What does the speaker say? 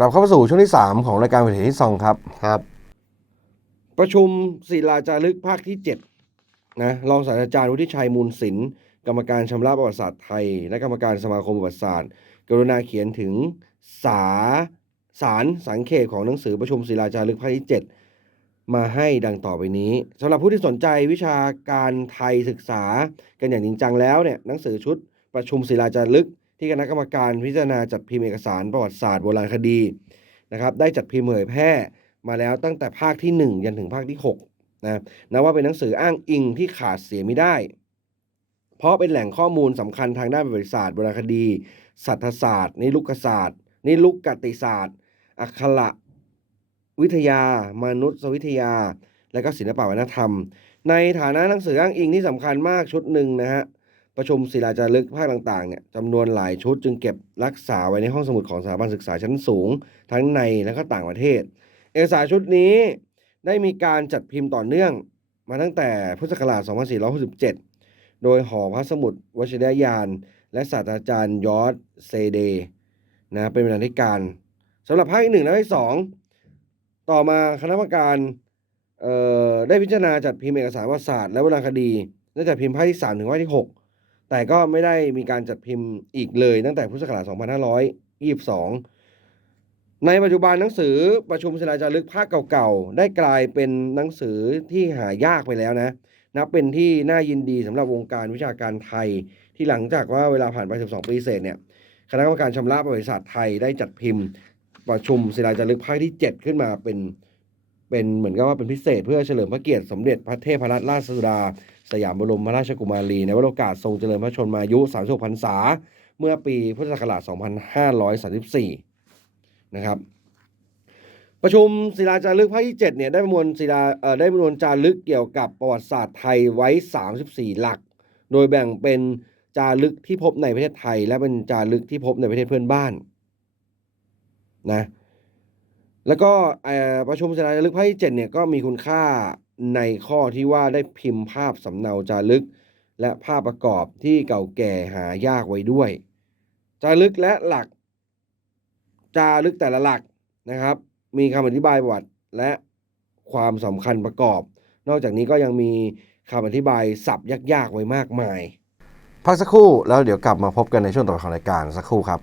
กลับเข้าสู่ช่วงที่ 3 ของรายการวิถีที่ซองครับ ครับ ประชุมศิลาจารึกภาคที่7นะรองศาสตราจารย์วุฒิชัยมูลศิลป์กรรมการชำระประวัติศาสตร์ไทย และกรรมการสมาคมประวัติศาสตร์ กรุณาเขียนถึงสาสารสังเขตของหนังสือประชุมศิลาจารึกภาคที่ 7 มาให้ดังต่อไปนี้สำหรับผู้ที่สนใจวิชาการไทยศึกษา กันอย่างจริงจังแล้วเนี่ยหนังสือชุดประชุมศิลาจารึก ที่คณะกรรมการพิจารณาจัดพิมพ์เอกสารประวัติศาสตร์โบราณคดีนะครับได้จัดพิมพ์เผยแพร่มาแล้วตั้งแต่ภาคที่ 1 ยันถึงภาคที่6นะนับว่าเป็นหนังสืออ้างอิงที่ขาดเสียไม่ได้ เพราะเป็นแหล่งข้อมูลสำคัญทางด้านประวัติศาสตร์โบราณคดีสัทธศาสตร์ นิลุกศาสตร์ นิลุกกติศาสตร์ อักขระวิทยา มนุษยวิทยา และก็ศิลปวัฒนธรรม ในฐานะหนังสืออ้างอิงที่สำคัญมากชุดหนึ่งนะฮะ ประชุมศิลาจารึกภาคต่างๆเนี่ยจำนวนหลายชุดจึงเก็บรักษาไว้ในห้องสมุดของสถาบันศึกษาชั้นสูง ทั้งในและก็ต่างประเทศ เอกสารชุดนี้ได้มีการจัดพิมพ์ต่อเนื่องมาตั้งแต่พุทธศักราช 2467 โดยหอพระสมุดวชิรยาน และศาสตราจารย์ยอดเซเดนะเป็นบรรณาธิการสำหรับภาคที่หนึ่งและภาคที่สองต่อมาคณะกรรมการเอ่อได้พิจารณาจัดพิมพ์เอกสารประวัติศาสตร์และโบรณคดีได้จัดพิมพ์ภาคที่สามถึงภาคที่หก แต่ก็ไม่ได้มีการจัดพิมพ์อีกเลยตั้งแต่พุทธศักราช2522 ในปัจจุบันหนังสือประชุมศิลาจารึกภาคเก่าๆ ได้กลายเป็นหนังสือที่หายากไปแล้วนะนับเป็นที่น่ายินดีสำหรับวงการวิชาการไทยที่หลังจากว่าเวลาผ่านไป 12 ปีเศษเนี่ยคณะกรรมการชำระประวัติศาสตร์ไทยได้จัดพิมพ์ประชุมศิลาจารึกภาคที่ 7 ขึ้นมาเป็น เป็นเหมือนกับว่าเป็นพิเศษเพื่อเฉลิมพระเกียรติสมเด็จพระเทพรัตนราชสุดา สยามบรมราชกุมารีในวโรกาสทรงเจริญพระชนมายุ 36พรรษา เมื่อปีพุทธศักราช 2534 นะครับประชุมศิลาจารึกภาคที่7เนี่ยได้ประมวลศิลาได้ประมวลจารึกเกี่ยวกับประวัติศาสตร์ไทยไว้ 34 หลัก โดยแบ่งเป็นจารึกที่พบในประเทศไทย และเป็นจารึกที่พบในประเทศเพื่อนบ้านนะ แล้วก็ประชุมศิลาจารึกภาคที่7เนี่ยก็มีคุณค่าในข้อที่ว่าได้พิมพ์ภาพสำเนาจารึก และภาพประกอบที่เก่าแก่หายากไว้ด้วย จารึกและหลัก จารึกแต่ละหลักนะครับ มีคำอธิบายประวัติและความสำคัญประกอบ นอกจากนี้ก็ยังมีคำอธิบายศัพท์ยากๆไว้มากมาย พักสักครู่แล้วเดี๋ยวกลับมาพบกันในช่วงต่อไปของรายการสักครู่ครับ